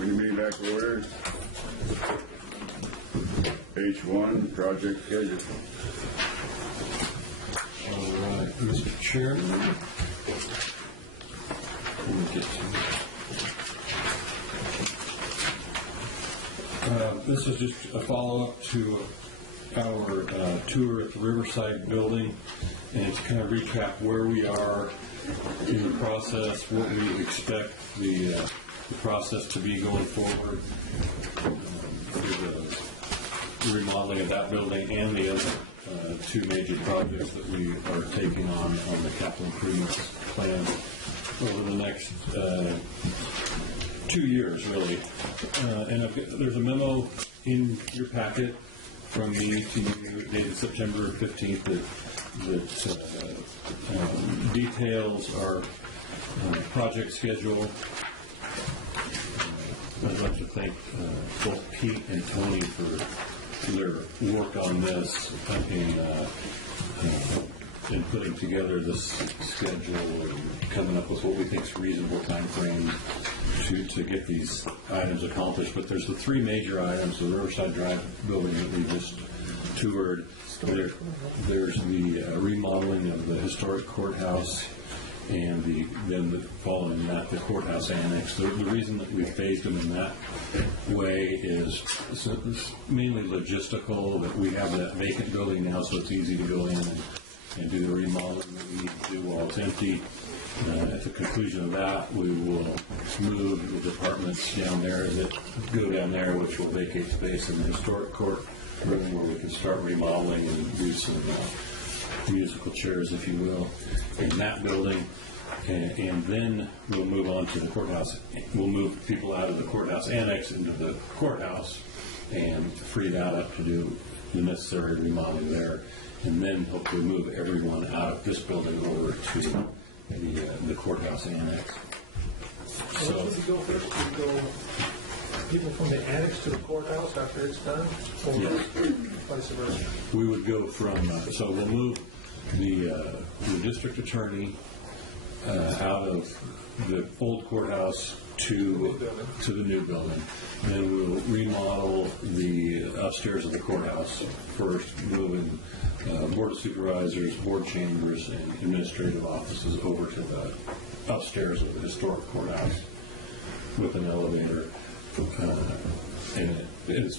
Bring the meeting back to order. H1, project schedule. All right, Mr. Chairman. Let me get to this is just a follow-up to our tour at the Riverside building, and to kind of recap where we are in the process, what we expect the process to be going forward through the remodeling of that building and the other two major projects that we are taking on the capital improvements plan over the next 2 years, really. And there's a memo in your packet from me to you dated September 15th that details our project schedule. I'd like to thank both Pete and Tony for their work on this in putting together this schedule and coming up with what we think is a reasonable time frame to get these items accomplished. But there's the three major items: the Riverside Drive building that we just toured. There's the remodeling of the historic courthouse, and then following that, the courthouse annex. The reason that we phased them in that way is mainly logistical, that we have that vacant building now, so it's easy to go in and do the remodeling that we need to do while it's empty. At the conclusion of that, we will move the departments down there that go down there, which will vacate space in the historic court room where we can start remodeling and do some musical chairs, if you will, in that building. And then we'll move on to the courthouse. We'll move people out of the courthouse annex into the courthouse and free that up to do the necessary remodeling there. And then hopefully move everyone out of this building over to the courthouse annex. So would you go first? Would you go people from the annex to the courthouse after it's done? Or vice versa? We would go from, so we'll move the district attorney out of the old courthouse to the new building. Then we'll remodel the upstairs of the courthouse first, moving board of supervisors, board chambers, and administrative offices over to the upstairs of the historic courthouse with an elevator. And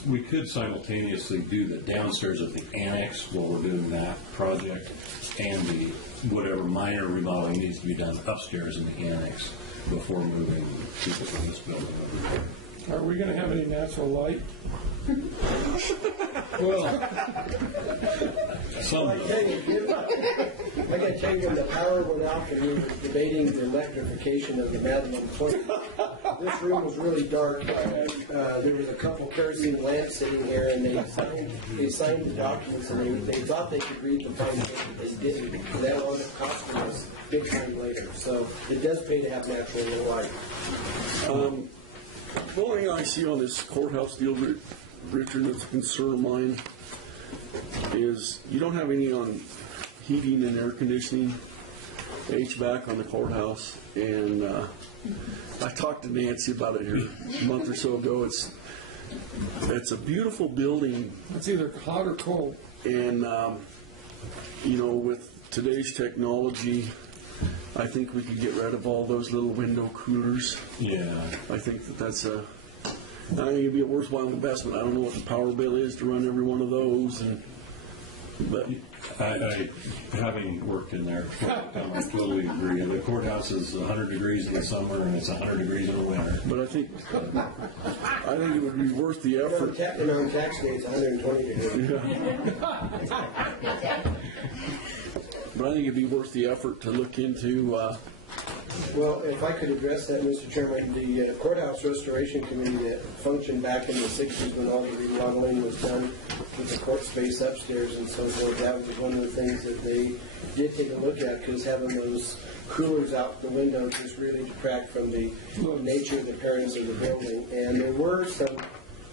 we could simultaneously do the downstairs of the annex while we're doing that project, and the whatever minor remodeling needs to be done upstairs in the annex before moving people from this building over there. Are we going to have any natural light? Well, some. I got to tell you, when the power went out and we were debating the electrification of the Madeline Point, this room was really dark. There was a couple kerosene lamps sitting here, and they signed the documents, and they thought they could read the fine print, but they didn't. And that wound up costing us big time later. So it does pay to have natural light. The only thing I see on this courthouse deal, Richard, that's a concern of mine, is you don't have any on heating and air conditioning, HVAC on the courthouse. And I talked to Nancy about it here a month or so ago. It's a beautiful building. It's either hot or cold. And, with today's technology, I think we could get rid of all those little window coolers. Yeah. I think that's I think it'd be a worthwhile investment. I don't know what the power bill is to run every one of those, but I having worked in there, I totally agree. The courthouse is 100 degrees in the summer and it's 100 degrees in the winter. But I think it would be worth the effort. And on tax day, it's 120 degrees. Yeah. But I think it'd be worth the effort to look into. Well, if I could address that, Mr. Chairman, the Courthouse Restoration Committee that functioned back in the 60s when all the remodeling was done with the court space upstairs and so forth, that was one of the things that they did take a look at, because having those coolers out the window just really detract from the nature of the appearance of the building. And there were some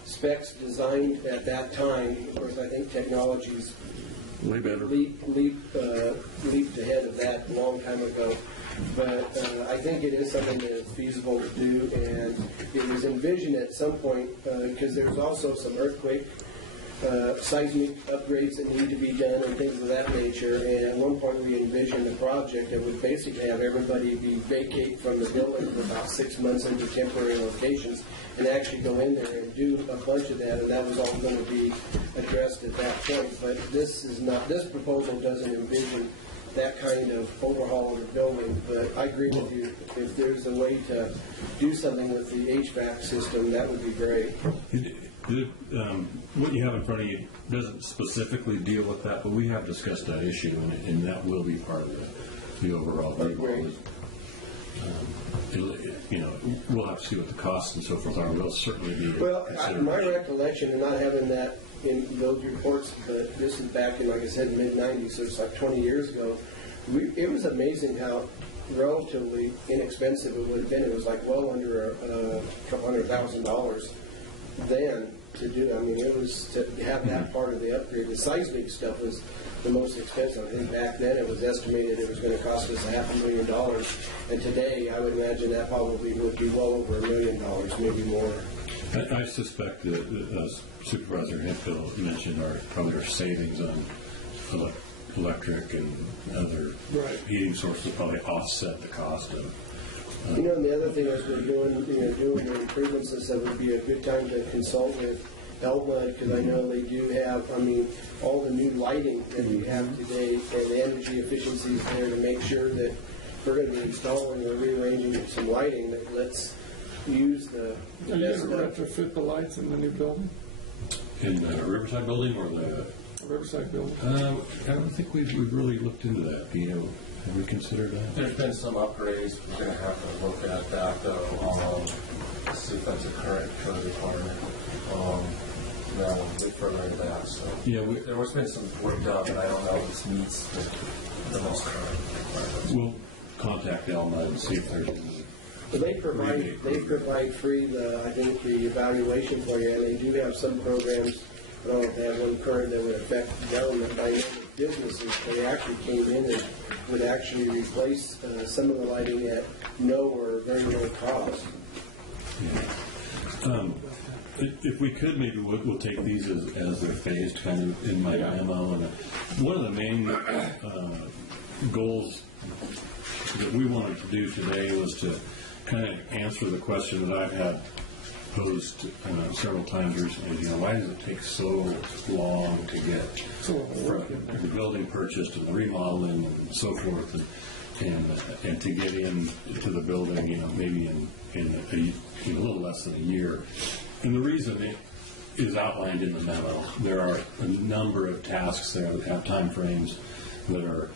specs designed at that time. Of course, I think technology's Way better. leaped ahead of that a long time ago. But I think it is something that is feasible to do, and it was envisioned at some point, because there's also some earthquake seismic upgrades that need to be done and things of that nature. And at one point we envisioned a project that would basically have everybody be vacate from the building for about 6 months into temporary locations and actually go in there and do a bunch of that, and that was all going to be addressed at that point. But this proposal doesn't envision that kind of overhaul of the building. But I agree with you. If there's a way to do something with the HVAC system, that would be great. What you have in front of you doesn't specifically deal with that, but we have discussed that issue, and that will be part of the overall. We'll have to see what the costs and so forth are. We'll certainly be. Well, my recollection, and not having that in those reports, but this is back in, like I said, mid-'90s, so it's like 20 years ago. It was amazing how relatively inexpensive it would have been. It was like well under a couple $100,000 then to do. I mean, it was to have that part of the upgrade. The seismic stuff was the most expensive. I think back then it was estimated it was going to cost us $500,000, and today I would imagine that probably would be well over $1 million, maybe more. I suspect that Supervisor Hinkle mentioned probably our savings on electric and other heating sources probably offset the cost of. And the other thing is we're doing the improvements and stuff would be a good time to consult with Elmwood, because I know they do have, all the new lighting that we have today and the energy efficiencies there to make sure that we're going to be installing or rearranging some lighting that lets use the Are you going to retrofit the lights in the new building? In the Riverside building or the Riverside building? I don't think we've really looked into that. Have we considered that? There's been some upgrades. We're going to have to look at that, though. See if that's a current code requirement. We'll look further into that. So Yeah, there has been some work done, but I don't know if this meets the most current requirements. we'll contact Elma and see if there's any. But they provide free the evaluation for you, and they do have some programs. I don't know if they have one current that would affect government. I know that businesses, they actually came in and would actually replace some of the lighting at no or very low cost. If we could, maybe we'll take these as they're phased, kind of in my memo. And one of the main goals that we wanted to do today was to kind of answer the question that I've had posed several times recently. Why does it take so long to get the building purchased and the remodeling and so forth, and to get into the building, maybe in a little less than a year? And the reason is outlined in the memo. There are a number of tasks there that have time frames that are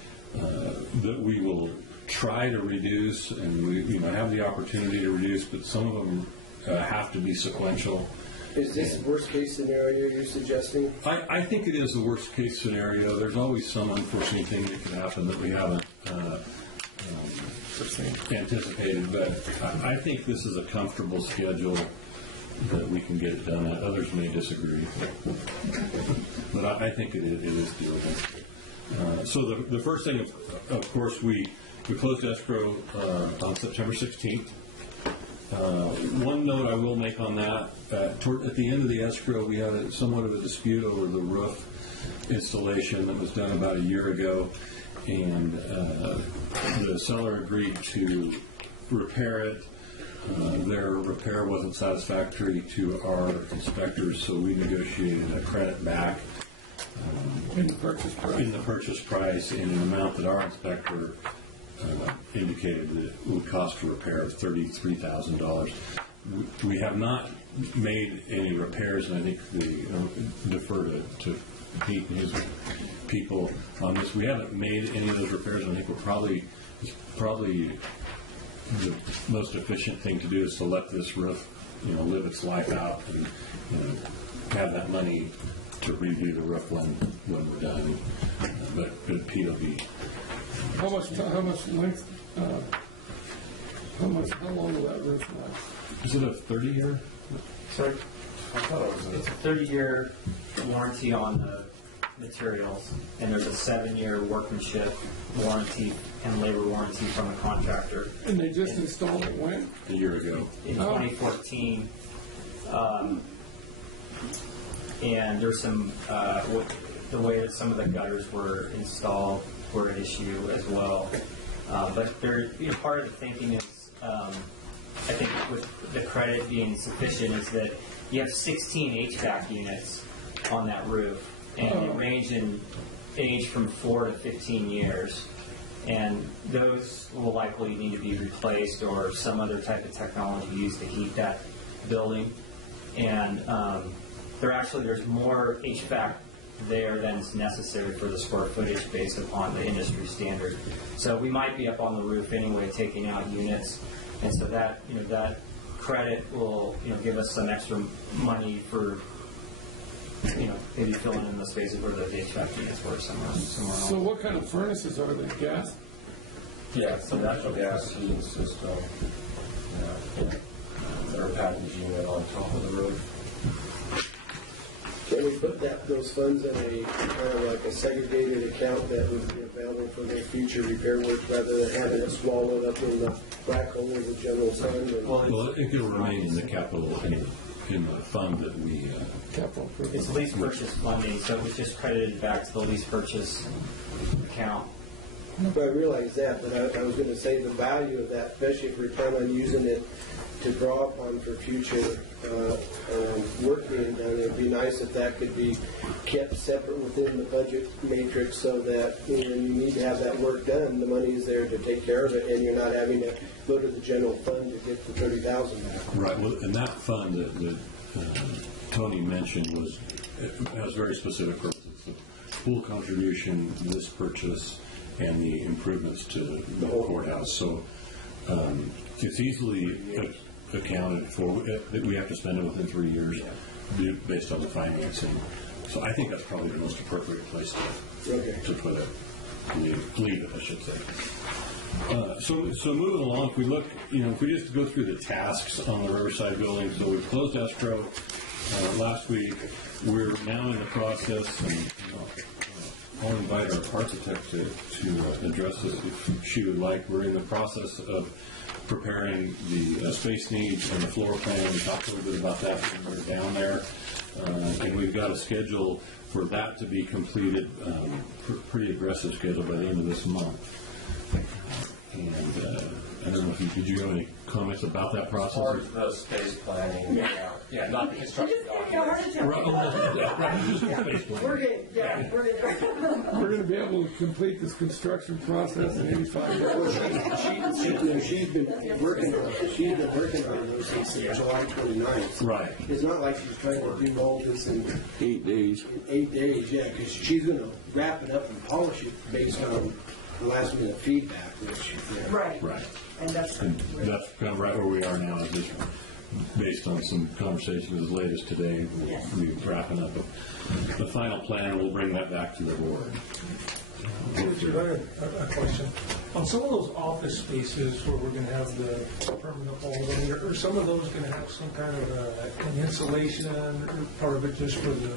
that we will try to reduce, and we have the opportunity to reduce, but some of them have to be sequential. Is this the worst case scenario you're suggesting? I think it is the worst case scenario. There's always some unforeseen thing that could happen that we haven't anticipated, but I think this is a comfortable schedule that we can get it done at. Others may disagree, but I think it is doable. So the first thing, of course, we closed escrow on September 16th. One note I will make on that, at the end of the escrow, we had somewhat of a dispute over the roof installation that was done about a year ago, and the seller agreed to repair it. Their repair wasn't satisfactory to our inspectors, so we negotiated a credit back In the purchase price. in the purchase price in an amount that our inspector indicated that it would cost a repair of $33,000. We have not made any repairs, and I think we defer to Pete and his people on this. We haven't made any of those repairs, and I think it's probably the most efficient thing to do is to let this roof, live its life out, and have that money to redo the roof when we're done. But Pete will be. How much length, how long will that roof last? Is it a 30-year? Sorry? I thought it was a 30-year warranty on the materials, and there's a 7-year workmanship warranty and labor warranty from the contractor. And they just installed it when? A year ago. In 2014. And there's some, the way that some of the gutters were installed were an issue as well. But there, part of the thinking is, I think with the credit being sufficient, is that you have 16 HVAC units on that roof, and they range in age from 4 to 15 years. And those will likely need to be replaced or some other type of technology used to heat that building. And there's more HVAC there than is necessary for the square footage based upon the industry standard. So we might be up on the roof anyway, taking out units, and so that that credit will give us some extra money for maybe filling in the spaces where the HVAC units were somewhere else. So what kind of furnaces are they? Gas? Yeah, so natural gas heating system. They're a package unit on top of the roof. Can we put those funds in a kind of like a segregated account that would be available for their future repair work rather than having it swallowed up in the black hole of the general fund? Well, it could remain in the capital, in the fund that we... Capital improvement. It's lease purchase funding, so it was just credited back to the lease purchase account. But I realize that, but I was going to say the value of that, especially if we plan on using it to draw upon for future work being done. It would be nice if that could be kept separate within the budget matrix so that when you need to have that work done, the money is there to take care of it, and you're not having to go to the general fund to get the $30,000 back. Right. Well, and that fund that Tony mentioned has very specific purposes. The full contribution, this purchase, and the improvements to the courthouse. So it's easily accounted for. We have to spend it within 3 years based on the financing. So I think that's probably the most appropriate place to put it. Leave it, I should say. So moving along, if we look, if we just go through the tasks on the Riverside building, so we've closed escrow last week. We're now in the process, and I'll invite our architect to address this if she would like. We're in the process of preparing the space needs and the floor plan. We talked a little bit about that when we were down there. And we've got a schedule for that to be completed, pretty aggressive schedule by the end of this month. And I don't know if did you have any comments about that process? Part of the space planning, not the construction documents. We're going to be able to complete this construction process in 85 days. She's been working on those since July 29th. Right. It's not like she's trying to do all this in 8 days. 8 days, because she's going to wrap it up and polish it based on last minute feedback that she's there. Right. And that's kind of right where we are now, is just based on some conversations as late as today. We'll be wrapping up the final plan, and we'll bring that back to the board. Richard, I have a question. On some of those office spaces where we're going to have the permanent walls, are some of those going to have some kind of an insulation, or part of it just for the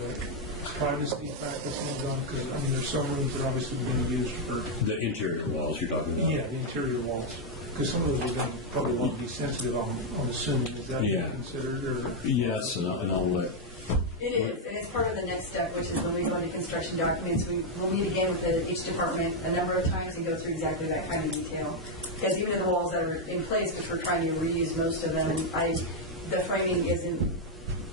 privacy practices on? Because there's some rooms that are obviously going to be used for The interior walls you're talking about? the interior walls. Because some of those are going to probably want to be sensitive. I'm assuming. Is that being considered? Or? Yes, and I'll let. It is, and it's part of the next step, which is when we go into construction documents, we'll meet again with each department a number of times and go through exactly that kind of detail. Because even in the walls that are in place, which we're trying to reuse most of them, the framing isn't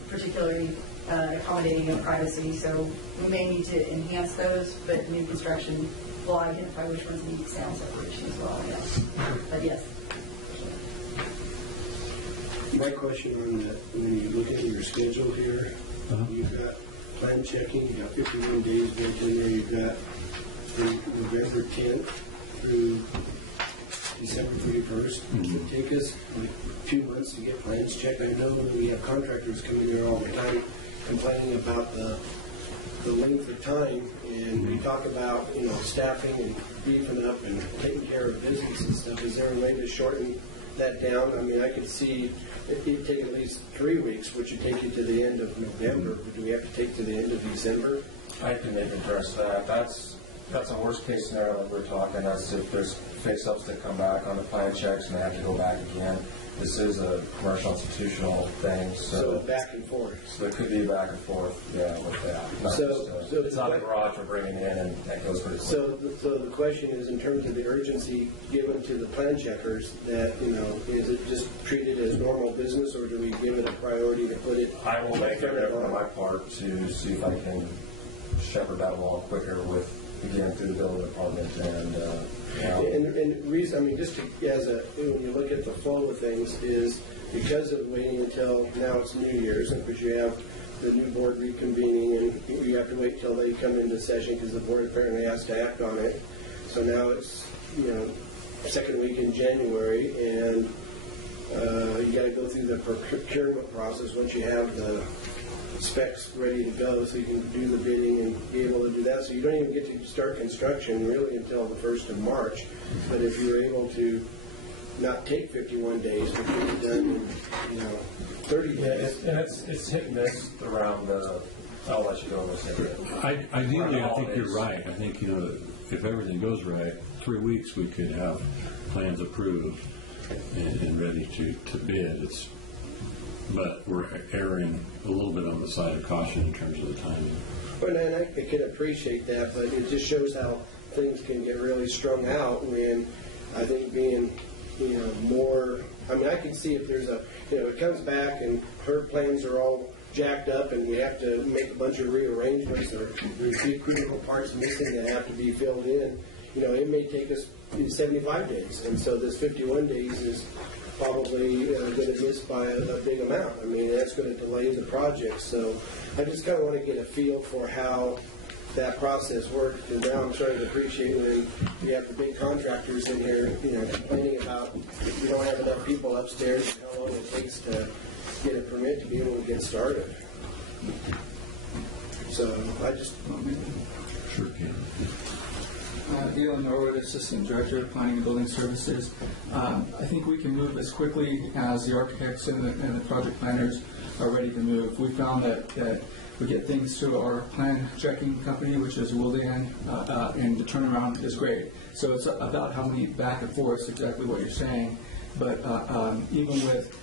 particularly accommodating of privacy, so we may need to enhance those, but new construction will identify which ones need sound separation as well, yes. But yes. My question on that, when you look at your schedule here, you've got plan checking, you've got 51 days built in there, you've got from November 10th through December 31st. It will take us 2 months to get plans checked. I know we have contractors coming here all the time complaining about the length of time, and we talk about staffing and beefing up and taking care of business and stuff. Is there a way to shorten that down? I could see it'd take at least 3 weeks, which would take you to the end of November. But do we have to take to the end of December? I can maybe address that. That's a worst case scenario that we're talking. That's if there's fix-ups that come back on the plan checks and they have to go back again. This is a commercial institutional thing, So back and forth. so there could be back and forth, yeah, with that. Not So- just, so it's not the garage we're bringing in and that goes pretty quick. So the question is, in terms of the urgency given to the plan checkers, that, is it just treated as normal business, or do we give it a priority to put it? I will make every effort on my part to see if I can shepherd that along quicker with, again, through the building department and, And reason, I mean, just to, when you look at the flow of things, is because of waiting until now it's New Year's, and because you have the new board reconvening, and you have to wait till they come into session because the board apparently has to act on it. So now it's, second week in January, and you got to go through the procurement process once you have the specs ready to go, so you can do the bidding and be able to do that. So you don't even get to start construction really until the 1st of March. But if you're able to not take 51 days, but get it done in 30 days. and it's hit and miss around I'll let you go with it. Ideally, I think you're right. I think, if everything goes right, 3 weeks we could have plans approved and ready to bid. But we're erring a little bit on the side of caution in terms of the timing. But and I can appreciate that, but it just shows how things can get really strung out when I think being, more. I mean, I can see if there's it comes back and her plans are all jacked up and we have to make a bunch of rearrangements, or there's a few critical parts missing that have to be filled in. It may take us 75 days, and so this 51 days is probably going to miss by a big amount. I mean, that's going to delay the project. So I just kind of want to get a feel for how that process works, because now I'm starting to appreciate when you have the big contractors in here, complaining about you don't have enough people upstairs and how long it takes to get a permit to be able to get started. So I just... Sure can. Gail Norwood, Assistant Director of Planning and Building Services. I think we can move as quickly as the architects and the project planners are ready to move. We found that we get things to our plan checking company, which is Wildan, and the turnaround is great. So it's about how many back and forth, exactly what you're saying. But even with,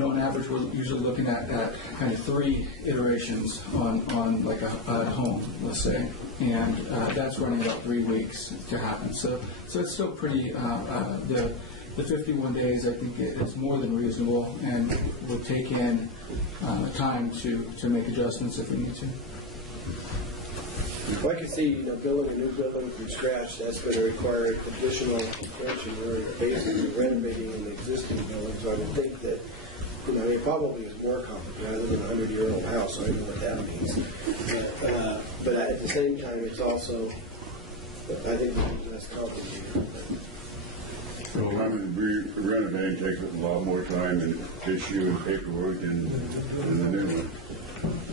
on average, we're usually looking at kind of 3 iterations on like a home, let's say, and that's running about 3 weeks to happen. So it's still pretty. The 51 days, I think, is more than reasonable, and we'll take in time to make adjustments if we need to. Well, I can see, building a new building from scratch, that's going to require additional attention. We're basically renovating an existing building, so I would think that, it probably is more complicated. I live in a 100-year-old house, so I know what that means. But at the same time, it's also, I think it's less complicated. So renovating takes a lot more time and issue and paperwork than the new one.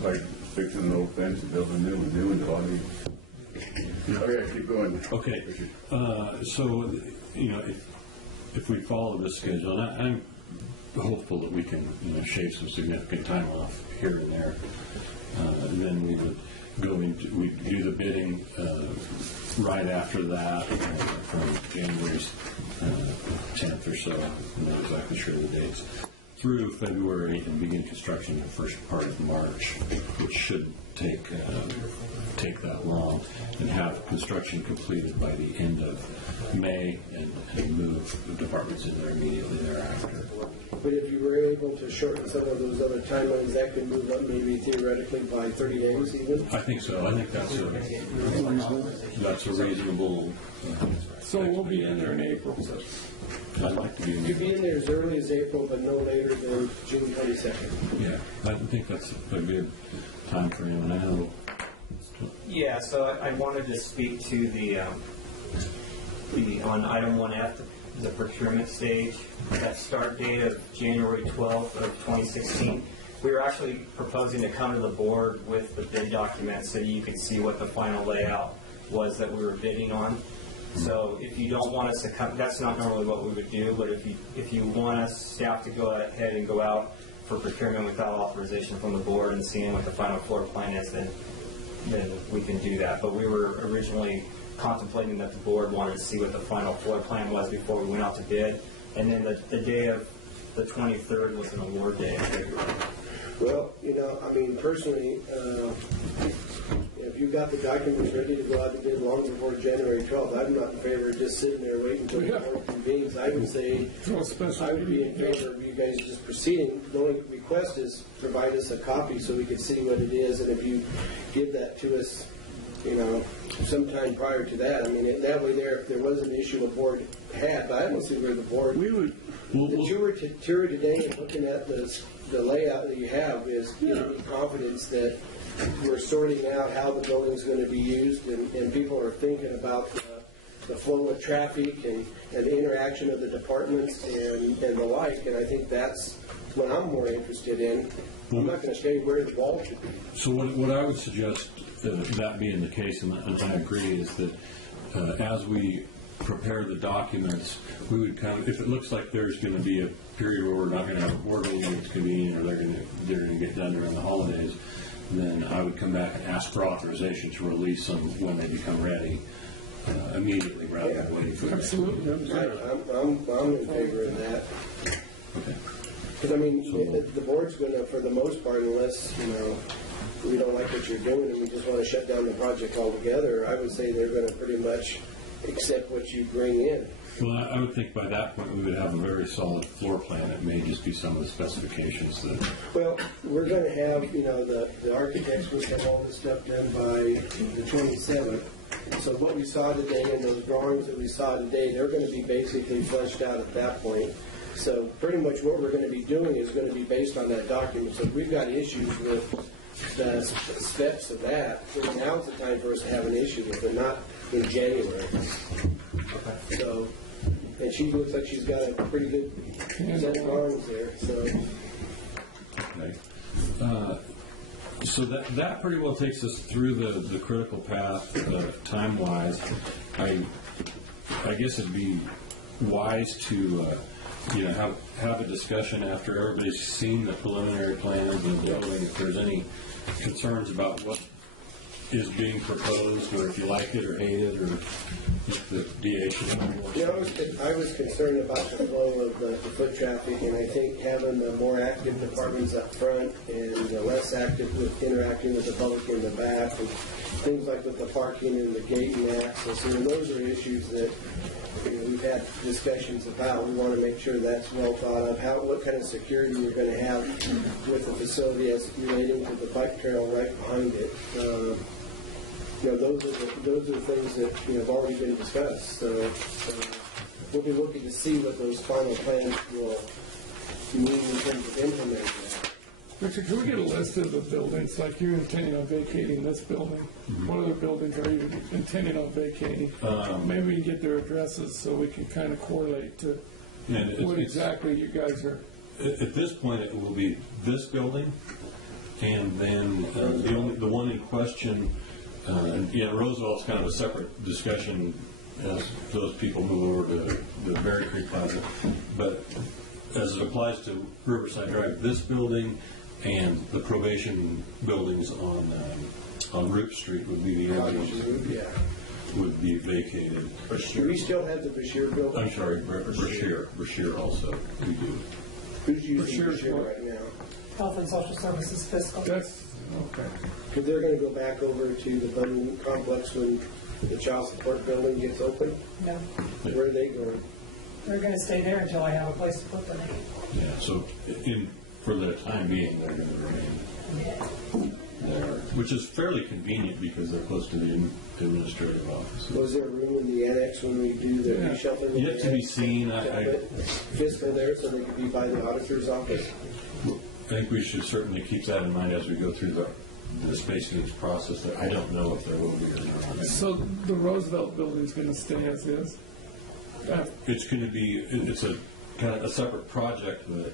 Like fixing an old fence and building a new one, body. Okay, keep going. Okay. So, if we follow this schedule, and I'm hopeful that we can, shave some significant time off here and there. And then we would we'd do the bidding right after that, from January's 10th or so, I'm not exactly sure of the dates, through February, and begin construction in the first part of March, which should take that long, and have construction completed by the end of May, and move the departments in there immediately thereafter. But if you were able to shorten some of those other timelines, that could move up maybe theoretically by 30 days even? I think so. I think that's a reasonable. So we'll be in there in April. I'd like to be in You'd be in there as early as April, but no later than June 22nd. Yeah, I think that's a good time frame, and I know. Yeah, so I wanted to speak to the on item 1F, the procurement stage, that start date of January 12th of 2016. We were actually proposing to come to the board with the bid document so you could see what the final layout was that we were bidding on. So if you don't want us to come, that's not normally what we would do, but if you want us, staff, to go ahead and go out for procurement without authorization from the board and seeing what the final floor plan is, then then we can do that. But we were originally contemplating that the board wanted to see what the final floor plan was before we went out to bid. And then the day of the 23rd was an award day in February. Well, I mean, personally, if you've got the documents ready to go out to bid long before January 12th, I'm not in favor of just sitting there waiting until the board convenes. I would say, I would be in favor of you guys just proceeding. The only request is provide us a copy so we can see what it is, and if you give that to us, sometime prior to that, I mean, that way if there was an issue a board had, but I don't see where the board, that you were today and looking at the layout that you have is giving me confidence that we're sorting out how the building's going to be used, and people are thinking about the flow of traffic and the interaction of the departments and the like, and I think that's what I'm more interested in. I'm not going to tell you where the wall should be. So what I would suggest, that being the case, and I agree, is that as we prepare the documents, we would if it looks like there's going to be a period where we're not going to have a board meeting that's convenient, or they're going to get done during the holidays, then I would come back and ask for authorization to release them when they become ready immediately, rather than waiting for them. Absolutely. I'm in favor of that. Okay. Because, I mean, the board's going to, for the most part, unless, we don't like what you're doing and we just want to shut down the project altogether, I would say they're going to pretty much accept what you bring in. Well, I would think by that point we would have a very solid floor plan. It may just be some of the specifications that... Well, we're going to have, the architects will have all this stuff done by the 27th. So what we saw today and those drawings that we saw today, they're going to be basically fleshed out at that point. So pretty much what we're going to be doing is going to be based on that document. So if we've got issues with the steps of that, then now's the time for us to have an issue with it, not in January. So, and she looks like she's got a pretty good set of drawings there. So, Okay. So that pretty well takes us through the critical path time-wise. I guess it'd be wise to have a discussion after everybody's seen the preliminary plans and the building, if there's any concerns about what is being proposed, or if you like it or hate it, or if the DA should have more. I was concerned about the flow of the foot traffic, and I think having the more active departments up front and the less active with interacting with the public in the back, and things like with the parking and the gate and access, those are issues that we've had discussions about. We want to make sure that's well thought of. What kind of security we're going to have with the facility as relating to the bike trail right behind it. Those are the things that have already been discussed. So we'll be looking to see what those final plans will mean in terms of implementing that. Richard, can we get a list of the buildings, like you're intending on vacating this building? What other buildings are you intending on vacating? Maybe we can get their addresses so we can kind of correlate to what exactly you guys are. At this point, it will be this building, and then the one in question, Roosevelt's kind of a separate discussion as those people move over to the Berry Creek Plaza. But as it applies to Riverside Drive, this building and the probation buildings on Root Street would be the areas would be vacated. Do we still have the Bashir building? I'm sorry, Brashear also. We do. Who's using Bashir right now? Health and Social Services fiscal. That's okay. Because they're going to go back over to the Bundle complex when the child support building gets open. No, Where are they going? they're going to stay there until I have a place to put them. Yeah, so for the time being, they're going to remain there, which is fairly convenient because they're close to the administrative office. Was there room in the annex when we do the reshuffling? Yet to be seen. Fiscal there so they could be by the auditor's office? I think we should certainly keep that in mind as we go through the space needs process. That I don't know if there will be or not. So the Roosevelt building is going to stay as is? It's going to be, it's a kind of a separate project that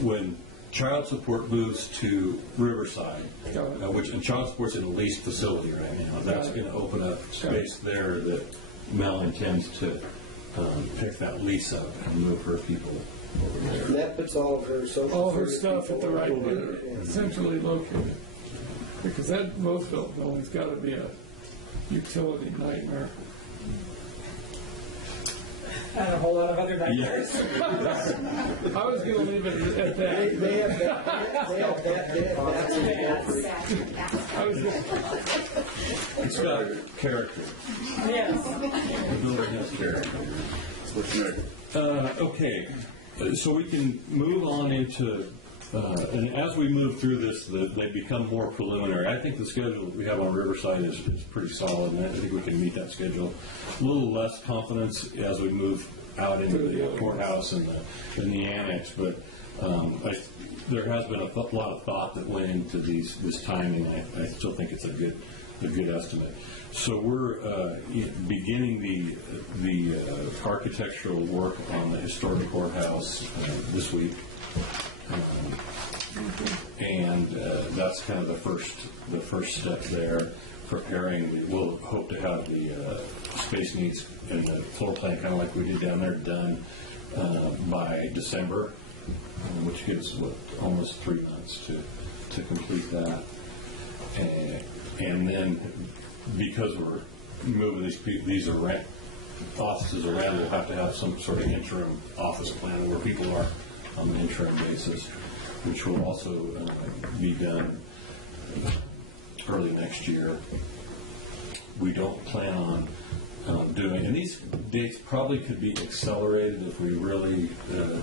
when child support moves to Riverside, and child support's in a leased facility right now, that's going to open up space there that Mel intends to pick that lease up and move her people over there. And that puts all of her social All her service stuff at people the right over place, there. centrally located. Because that Roosevelt building's got to be a utility nightmare. And a whole lot of other nightmares. I was going to leave it at that. They have that. I was gonna, It's got character. Yes. The building has character. What's next? Okay, so we can move on into, and as we move through this, they become more preliminary. I think the schedule that we have on Riverside is pretty solid, and I think we can meet that schedule. A little less confidence as we move out into the courthouse and the annex, but there has been a lot of thought that went into this timing. I still think it's a good estimate. So we're beginning the architectural work on the historic courthouse this week, and that's kind of the first step there. Preparing, we'll hope to have the space needs and the floor plan, kind of like we did down there, done by December, which gives almost 3 months to complete that, and then. Because we're moving these offices around, we'll have to have some sort of interim office plan where people are on an interim basis, which will also be done early next year. We don't plan on doing, and these dates probably could be accelerated if we really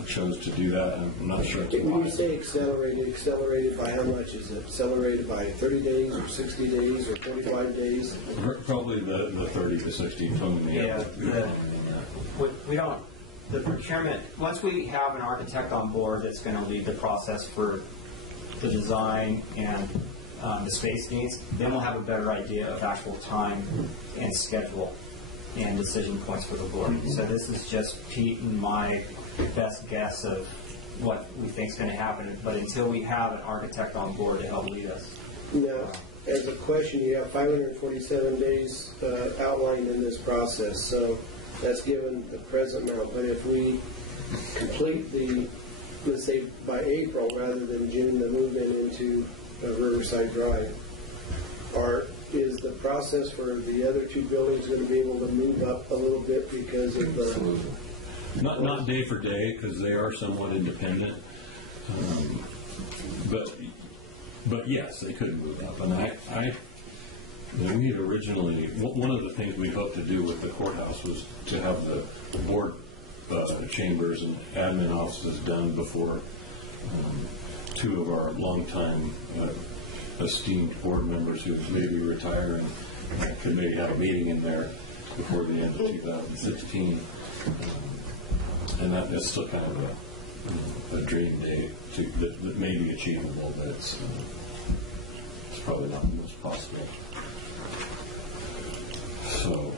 chose to do that. I'm not sure. When you say accelerated by how much? Is it accelerated by 30 days or 60 days or 45 days? Probably the 30 to 60. Yeah, we don't, the procurement, once we have an architect on board that's going to lead the process for the design and the space needs, then we'll have a better idea of actual time and schedule and decision points for the board. So this is just Pete and my best guess of what we think is going to happen, but until we have an architect on board to help lead us. Now, as a question, you have 547 days outlined in this process, so that's given the present amount. But if we complete let's say by April rather than June, the move-in into Riverside Drive, is the process for the other two buildings going to be able to move up a little bit because of the... Not day for day, because they are somewhat independent. But yes, they could move up. And we had originally, one of the things we hoped to do with the courthouse was to have the board chambers and admin offices done before two of our longtime esteemed board members who maybe retire and could maybe have a meeting in there before the end of 2016. And that's still kind of a dream date that may be achievable, but it's probably not the most possible. So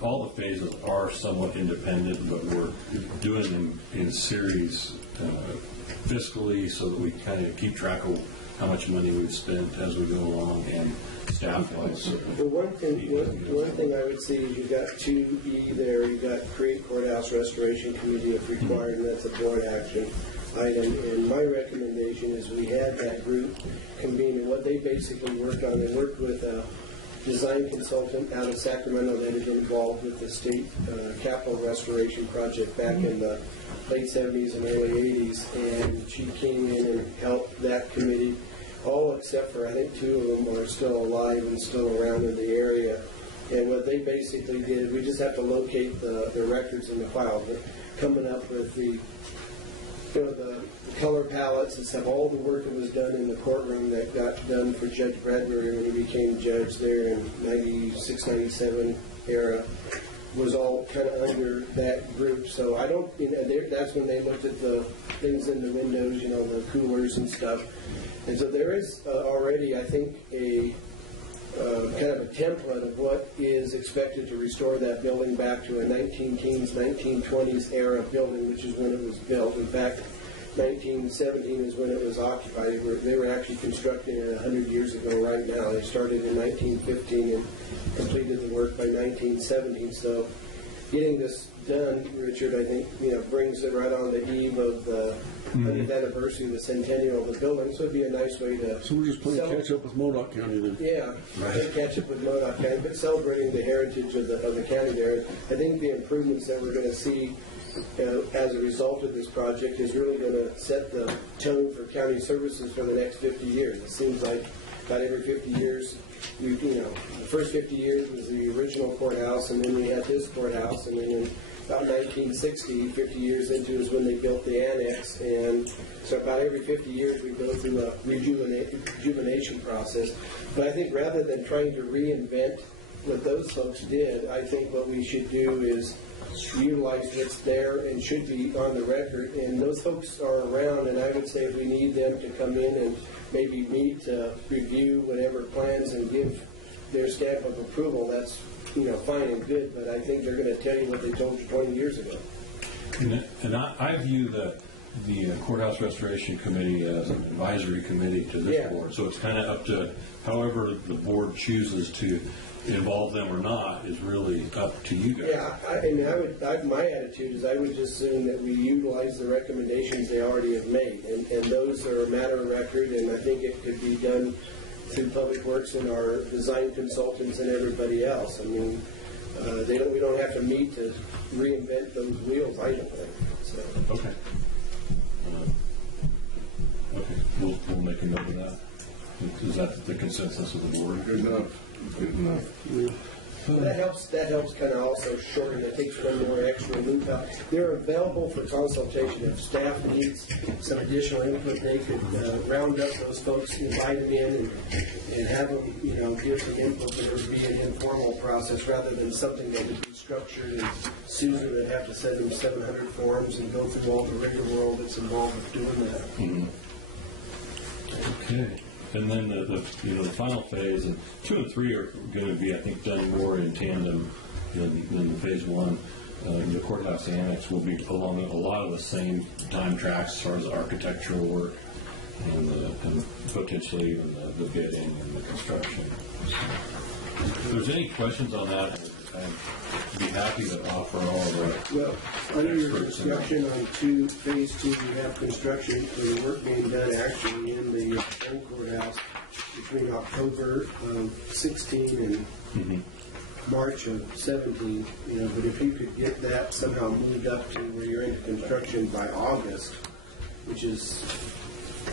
all the phases are somewhat independent, but we're doing them in series fiscally so that we kind of keep track of how much money we've spent as we go along and staff-wise. The one thing I would see is you've got 2E there, you've got create courthouse restoration committee if required, and that's a board action item. And my recommendation is we had that group convene, and what they basically worked on, they worked with a design consultant out of Sacramento that had been involved with the state capital restoration project back in the late 70s and early 80s, and she came in and helped that committee, all except for I think 2 of them are still alive and still around in the area. And what they basically did, we just have to locate the records in the file, but coming up with the color palettes and stuff, all the work that was done in the courtroom that got done for Judge Bradbury when he became judge there in 96, 97 era was all kind of under that group. So I don't, that's when they looked at the things in the windows, the coolers and stuff. And so there is already, I think, a kind of a template of what is expected to restore that building back to a 19-teens, 1920s era building, which is when it was built. In fact, 1917 is when it was occupied. They were actually constructing it 100 years ago right now. They started in 1915 and completed the work by 1917. So getting this done, Richard, I think, brings it right on the eve of the 100th anniversary of the centennial of the building, so it'd be a nice way to. So we're just playing catch up with Modoc County then? Yeah, catch up with Modoc County, but celebrating the heritage of the county there. I think the improvements that we're going to see as a result of this project is really going to set the tone for county services for the next 50 years. It seems like about every 50 years, the first 50 years was the original courthouse, and then we had this courthouse, and then in about 1960, 50 years into is when they built the annex, and so about every 50 years we go through a rejuvenation process. But I think rather than trying to reinvent what those folks did, I think what we should do is utilize what's there and should be on the record, and those folks are around, and I would say if we need them to come in and maybe meet to review whatever plans and give their stamp of approval, that's fine and good, but I think they're going to tell you what they told you 20 years ago. And I view the Courthouse Restoration Committee as an advisory committee to this board, so it's kind of up to however the board chooses to involve them or not is really up to you guys. Yeah, my attitude is I would just assume that we utilize the recommendations they already have made, and those are a matter of record, and I think it could be done through Public Works and our design consultants and everybody else. I mean, we don't have to meet to reinvent those wheels, I don't think. So. Okay. Okay, we'll make a note of that. Is that the consensus of the board? Good enough. Good enough. That helps kind of also shorten, it takes one more extra loop out. They're available for consultation. If staff needs some additional input, they could round up those folks, invite them in, and have them, give some input, but it would be an informal process rather than something that would be structured, and Susan would have to send them 700 forms and go through all the rigmarole that's involved with doing that. Okay. And then the final phase, and 2 and 3 are going to be, I think, done more in tandem than phase 1. The courthouse annex will be along a lot of the same time tracks as far as architectural work and potentially even the bidding and the construction. If there's any questions on that, I'd be happy to offer all the. Well, under your construction on phase 2, you have construction for the work being done actually in the old courthouse between October of 16 and March of 17. But if you could get that somehow moved up to where you're into construction by August, which is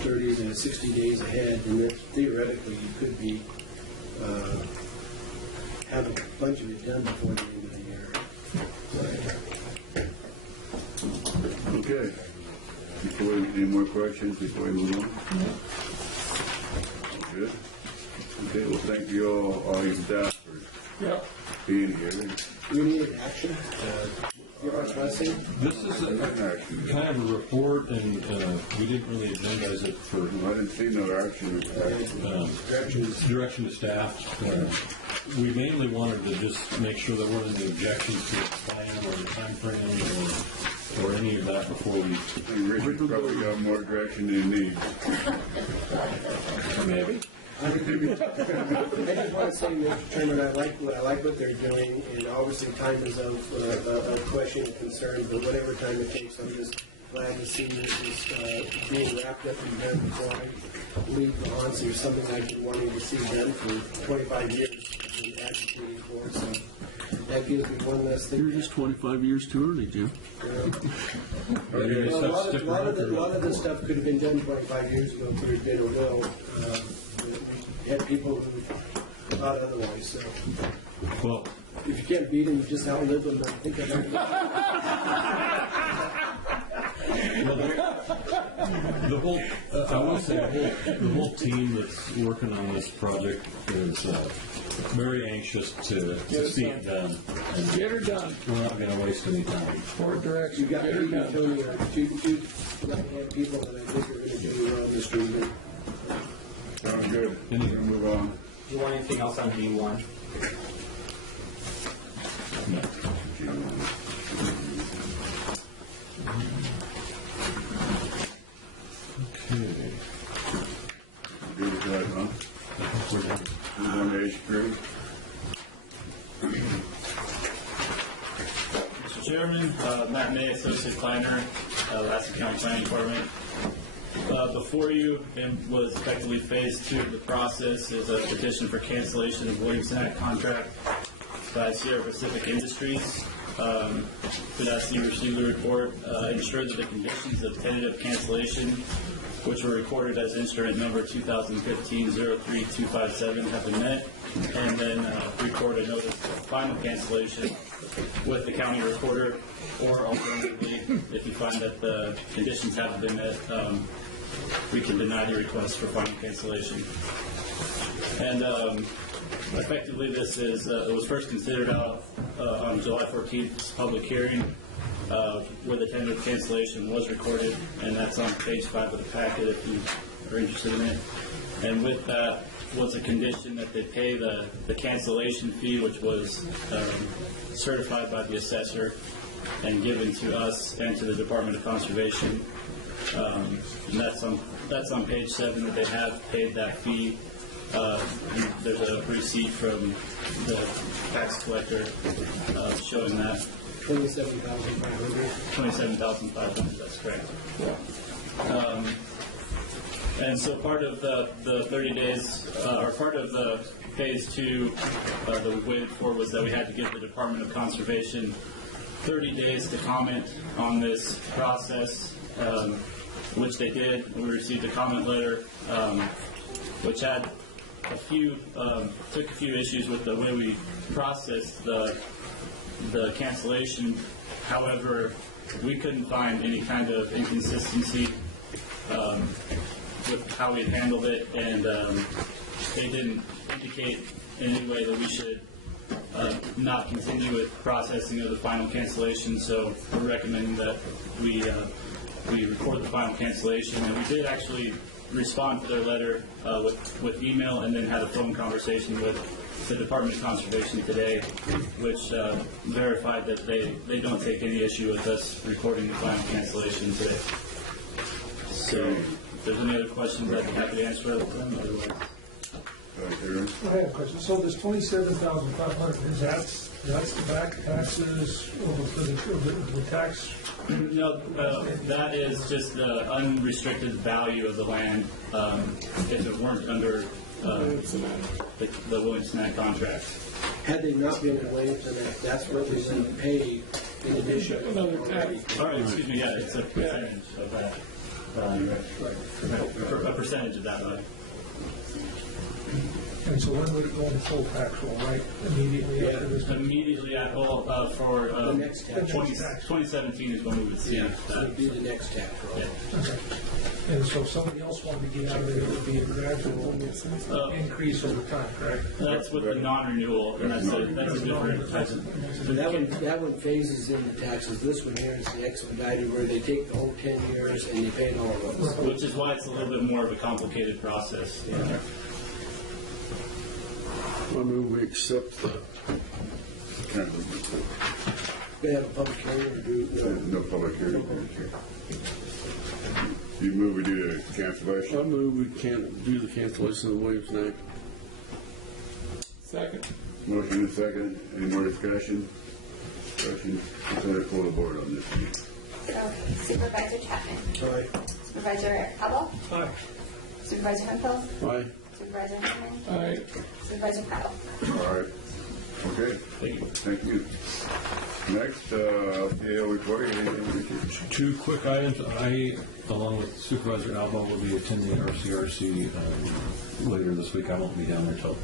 30 to 60 days ahead, then theoretically you could be have a bunch of it done before the end of the year. Okay. Any more questions before we move on? Good. Okay, well, thank you all your staff for being here. We needed action. Give our blessing. This is kind of a report, and we didn't really agendize it for. I didn't see no action. Direction to staff. We mainly wanted to just make sure there weren't any objections to the plan or the time frame or any of that before we. I think Richard probably got more direction than he needs. Maybe. I just want to say, Mr. Chairman, I like what they're doing, and obviously time is of question and concern, but whatever time it takes, I'm just glad to see this is being wrapped up and done before I leave the haunts. There's something I've been wanting to see done for 25 years and advocating for, so that gives me one less thing. You're just 25 years too early, Jim. Well, a lot of this stuff could have been done 25 years ago if there had been a will. We had people who thought otherwise. So, Well, if you can't beat them, you just outlive them. I think I the whole, I want to say the whole team that's working on this project is very anxious to see it done. And Get her done. we're not going to waste any time. Forward direction. You got Get her me, done. Tony, two people that I think are going to do well this week. Sounds good. We're going to move on. Do you want anything else on D1? No. Okay. Good with that, huh? We're done. Move on to H3. Chairman, Matt May, Associate Planner, Alaska County Planning Department. Before you, and was effectively phase 2 of the process, is a petition for cancellation of Williamson Act contract by Sierra Pacific Industries. Could ask you to receive the report, ensure that the conditions of tentative cancellation, which were recorded as instrument number 2015-03257, have been met, and then record a notice of final cancellation with the county recorder, or alternatively, if you find that the conditions haven't been met, we can deny the request for final cancellation. And effectively, this is it was first considered out on July 14th public hearing, where the tentative cancellation was recorded, and that's on page 5 of the packet if you are interested in it. And with that was a condition that they pay the cancellation fee, which was certified by the assessor and given to us and to the Department of Conservation. And that's on page 7 that they have paid that fee. There's a receipt from the tax collector showing that. $27,500, that's correct. And so part of the 30 days, or part of the phase 2 that we waited for, was that we had to give the Department of Conservation 30 days to comment on this process, which they did. We received a comment letter, which had took a few issues with the way we processed the cancellation. However, we couldn't find any kind of inconsistency with how we had handled it, and they didn't indicate in any way that we should not continue with processing of the final cancellation. So we're recommending that we record the final cancellation, and we did actually respond to their letter with email, and then had a phone conversation with the Department of Conservation today, which verified that they don't take any issue with us recording the final cancellation today. So if there's any other questions, I'd be happy to answer them. Otherwise, I have a question. So this $27,500, that's the back taxes for the tax? no, that is just the unrestricted value of the land if it weren't under the Williamson Act contract. Had they not been in Williamson Act, that's what we would pay in addition. Another tax. All right, excuse me, yeah, it's a percentage of that. A percentage of that value. And so when would it go into full tax roll, right? Immediately after this? Immediately for The next tax. 2017 is when we would see It that. would be the next tax roll. Okay. And so if somebody else wanted to get out of it, it would be a gradual increase over time, correct? That's with the non-renewal, and that's a different type of. So that one phases in the taxes. This one here is the expedited, where they take the whole 10 years and they pay it all at once. Which is why it's a little bit more of a complicated process. Yeah. I move we accept the. They have a public hearing or do No public hearing. You move we do the I cancellation? move we can't do the cancellation of the Williamson Act. Second. Motion and second. Any more discussion? Consider pull the board on this. So Supervisor Chapman. Aye. Supervisor Hubble. Aye. Supervisor Hemphill. Aye. Supervisor Herman. Aye. Supervisor Powell. All right. Okay. Thank you. Next, LCAO report. Two quick items. I, along with Supervisor Alba, will be attending RCRC later this week. I won't be down there till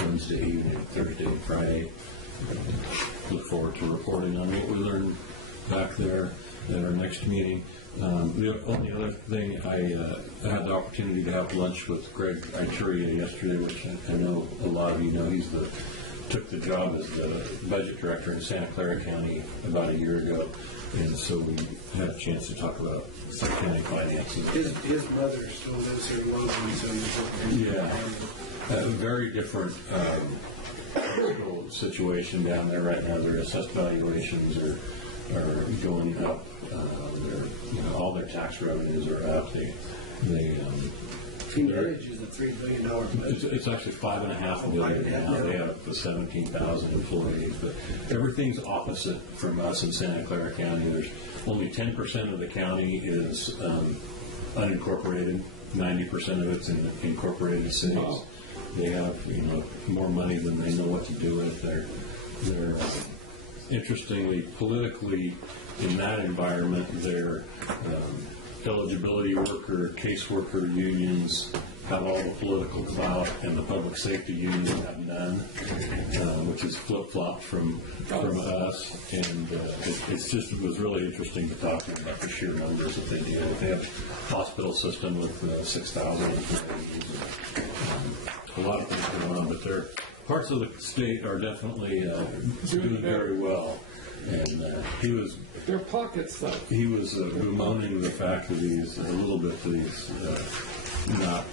Wednesday evening, Thursday, Friday. Look forward to reporting on what we learned back there at our next meeting. The only other thing, I had the opportunity to have lunch with Greg Ituria yesterday, which I know a lot of you know. Took the job as the budget director in Santa Clara County about a year ago, and so we had a chance to talk about Santa County finances. His mother still lives here in Logan, so Yeah, a very different legal situation down there right now. Their assessed valuations are going up. All their tax revenues are up. They He manages a $3 billion budget. It's actually $5.5 million now. They have 17,000 employees, but everything's opposite from us in Santa Clara County. There's only 10% of the county is unincorporated. 90% of it's in incorporated cities. Wow. They have more money than they know what to do with. They're interestingly politically in that environment. Their eligibility worker, caseworker unions have all the political clout, and the public safety unions have none, which is flip-flopped from us. And it was really interesting to talk to them about the sheer numbers that they deal with. They have a hospital system with 6,000 employees. A lot of things going on, but their parts of the state are definitely doing very well. And Their pockets, though. he was bemoaning the fact that he's a little bit not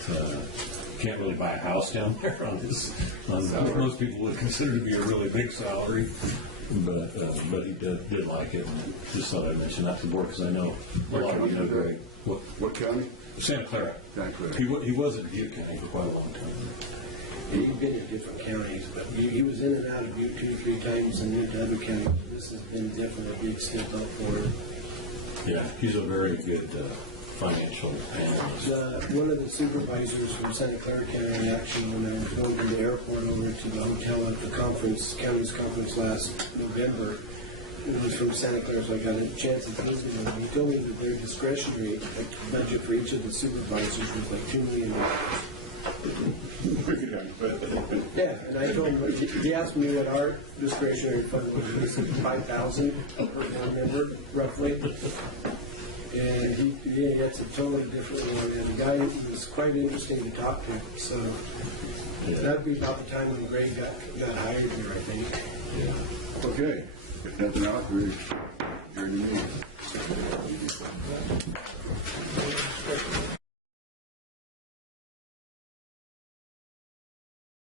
can't really buy a house down there on what most people would consider to be a really big salary, but he did like it. And just thought I'd mention that to the board because I know a lot of you know Greg. What county? Santa Clara. Santa Clara. He was at Butte County for quite a long time. He's been in different counties, but he was in and out of Butte 2 or 3 times and into other counties. This has been definitely a big step up for him. Yeah, he's a very good financial analyst. One of the supervisors from Santa Clara County, actually, when I was going from the airport over to the hotel at the county's conference last November, it was from Santa Clara, so I got a chance to visit him. He told me that their discretionary budget for each of the supervisors was like $2 million. Yeah, and I told him, he asked me what our discretionary fund was. He said $5,000 per board member, roughly. And he gets a totally different one. And the guy was quite interesting to talk to. So that'd be about the time when Greg got hired here, I think. Yeah. Okay. If nothing else, we're adjourned the meeting.